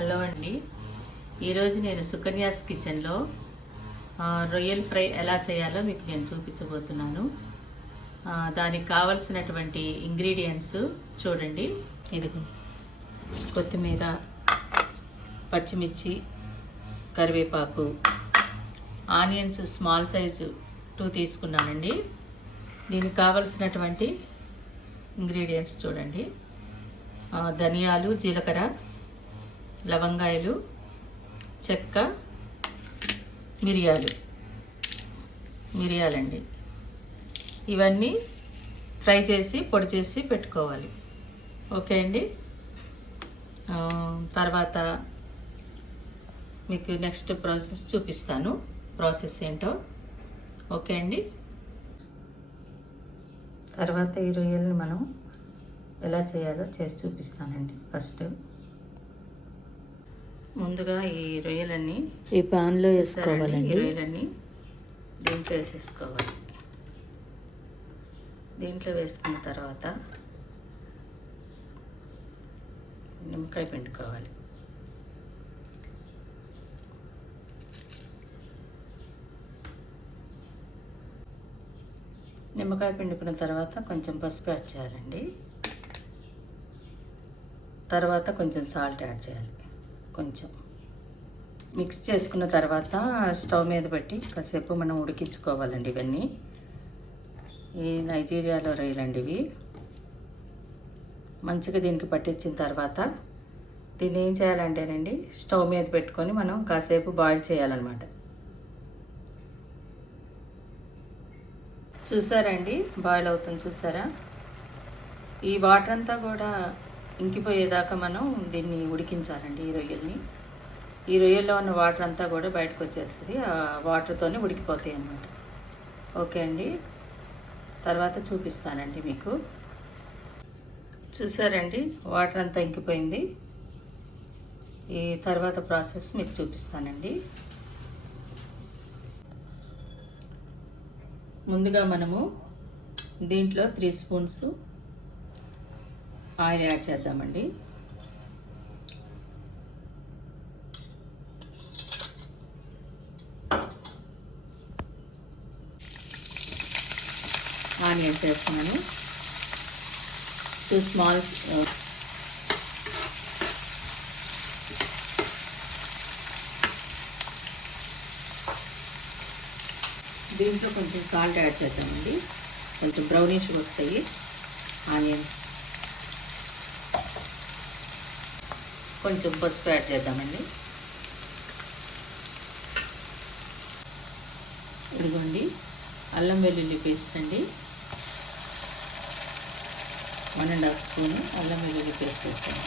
Hello అండి. ఈరోజు నేను సుకన్యాస్ కిచెన్లో రొయ్యల్ ఫ్రై ఎలా చేయాలో మీకు నేను చూపించబోతున్నాను. దానికి కావలసినటువంటి ఇంగ్రీడియంట్స్ చూడండి. ఇదిగో కొత్తిమీర పచ్చిమిర్చి కరివేపాకు ఆనియన్స్ స్మాల్ సైజు టూ తీసుకున్నానండి. దీనికి కావలసినటువంటి ఇంగ్రీడియంట్స్ చూడండి. ధనియాలు జీలకర్ర లవంగాయలు చెక్క మిరియాలు. మిరియాలండి. ఇవన్నీ ఫ్రై చేసి పొడి చేసి పెట్టుకోవాలి. ఓకే అండి? తర్వాత మీకు నెక్స్ట్ ప్రాసెస్ చూపిస్తాను. ప్రాసెస్ ఏంటో. ఓకే అండి? తర్వాత ఈ రొయ్యలను మనం ఎలా చేయాలో చేసి చూపిస్తానండి ఫస్ట్. ముందుగా ఈ రొయ్యలన్నీ ఈ? ఈ వేసుకోవాలండి. రొయ్యలన్నీ దీంట్లో వేసేసుకోవాలి. దీంట్లో వేసుకున్న తర్వాత నిమ్మకాయ పిండుకోవాలి. నిమ్మకాయ పిండుకున్న తర్వాత కొంచెం పసుపు యాడ్ చేయాలండి. తర్వాత కొంచెం సాల్ట్ యాడ్ చేయాలి. కొంచెం. మిక్స్ చేసుకున్న తర్వాత స్టవ్ మీద పెట్టి కాసేపు మనం ఉడికించుకోవాలండి ఇవన్నీ. ఈ నైజీరియాలో రొయ్యలండి ఇవి. మంచిగా దీనికి పట్టించిన తర్వాత దీన్ని ఏం చేయాలంటేనండి స్టవ్ మీద పెట్టుకొని మనం కాసేపు బాయిల్ చేయాలన్నమాట. చూసారండి బాయిల్ అవుతుంది చూసారా? ఈ వాటర్ అంతా కూడా ఇంకిపోయేదాకా మనం దీన్ని ఉడికించాలండి ఈ రొయ్యల్ని. ఈ రొయ్యల్లో ఉన్న వాటర్ అంతా కూడా బయటకు వచ్చేస్తుంది. ఆ వాటర్తోనే ఉడికిపోతాయి అన్నమాట. ఓకే అండి. తర్వాత చూపిస్తానండి మీకు. చూసారండి? వాటర్ అంతా ఇంకిపోయింది. ఈ తర్వాత ప్రాసెస్ మీకు చూపిస్తానండి. ముందుగా మనము దీంట్లో త్రీ స్పూన్స్ ఆయిల్ యాడ్ చేద్దామండి. ఆనియన్స్ వేస్తున్నాను టూ స్మాల్ uh, దీంట్లో కొంచెం సాల్ట్ యాడ్ చేద్దామండి. కొంచెం బ్రౌనిష్ వస్తాయి. ఆనియన్స్ కొంచెం పసుపు యాడ్ చేద్దామండి. ఇదిగోండి అల్లం వెల్లుల్లి పేస్ట్ అండి. వన్ అండ్ హాఫ్ స్పూన్ అల్లం వెల్లుల్లి పేస్ట్ వేస్తాను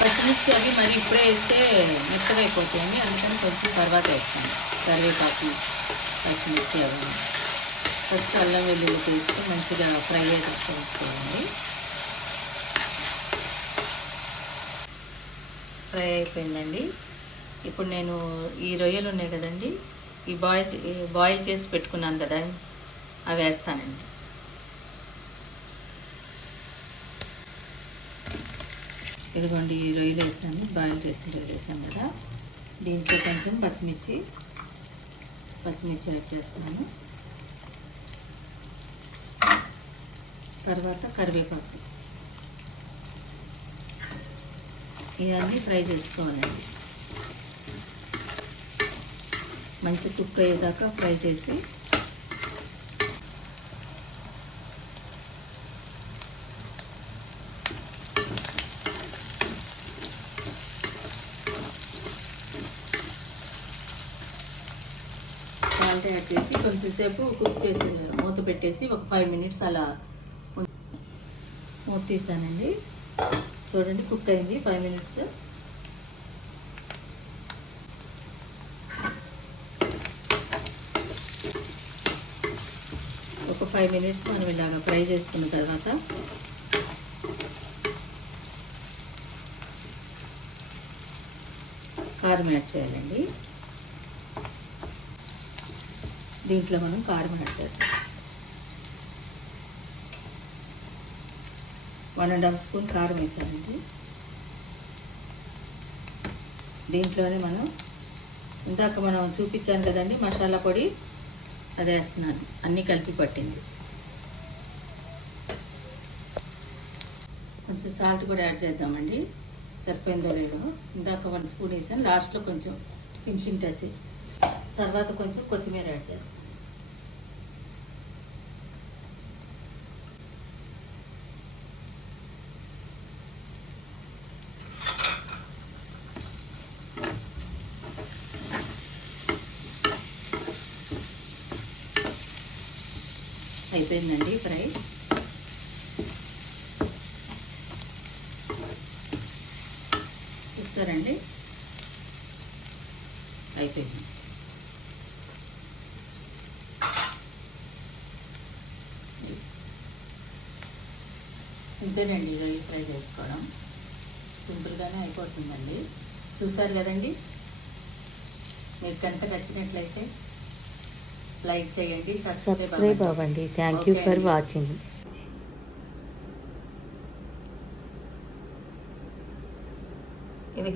పచ్చిమిర్చి అవి మరి ఇప్పుడే వేస్తే మెత్తగా అయిపోతాయండి. అందుకని కొంచెం తర్వాత వేస్తాను. కరివేపాకు పచ్చిమిర్చి అవి ఫస్ట్ అల్లం వెల్లుల్లి పేస్ట్ మంచిగా ఫ్రై అయ్యేటట్టు ఉంచుకోవాలి ఫ్రై అయిపోయిందండి. ఇప్పుడు నేను ఈ రొయ్యలు ఉన్నాయి కదండి ఈ బాయిల్ బాయిల్ చేసి పెట్టుకున్నాను కదా అవి వేస్తానండి. ఇదిగోండి ఈ రొయ్యలు వేసాను బాయిల్ చేసిన రొయ్యలు వేసాను కదా. దీంట్లో కొంచెం పచ్చిమిర్చి పచ్చిమిర్చి యాడ్ చేస్తున్నాను. తర్వాత కరివేపాకు. ఇవన్నీ ఫ్రై చేసుకోవాలండి. మంచి కుక్ అయ్యేదాకా ఫ్రై చేసి సాల్ట్ యాడ్ చేసి కొంచెం సేపు కుక్ చేసి మూత పెట్టేసి ఒక ఫైవ్ మినిట్స్ అలా మూత తీసానండి. చూడండి కుక్ అయింది. Five minutes. ఒక ఫైవ్ మినిట్స్ మనం ఇలాగ ఫ్రై చేసుకున్న తర్వాత కారం యాడ్ చేయాలండి. దీంట్లో మనం కారం యాడ్ చేస్తాం వన్ అండ్ హాఫ్ స్పూన్ కారం వేసామండి. దీంట్లోనే మనం ఇందాక మనం చూపించాను కదండి మసాలా పొడి అది వేస్తున్నాను. అన్నీ కలిపి పట్టింది. కొంచెం సాల్ట్ కూడా యాడ్ చేద్దామండి. సరిపోయిందో లేదో. ఇందాక వన్ స్పూన్ వేసాను. లాస్ట్లో కొంచెం ఫినిషింగ్ టచ్. తర్వాత కొంచెం కొత్తిమీర యాడ్ చేస్తాను. అయిపోయిందండి ఫ్రై. చూస్తారండి. అయిపోయింది. ఇంతేనండి ఈరోజు ఫ్రై చేసుకోవడం. సింపుల్గానే అయిపోతుందండి. చూసారు కదండి? మీకు కనుక నచ్చినట్లయితే లైక్ చేయండి సబ్స్క్రైబ్ అవ్వండి. Thank you for. వాచింగ్ ఇది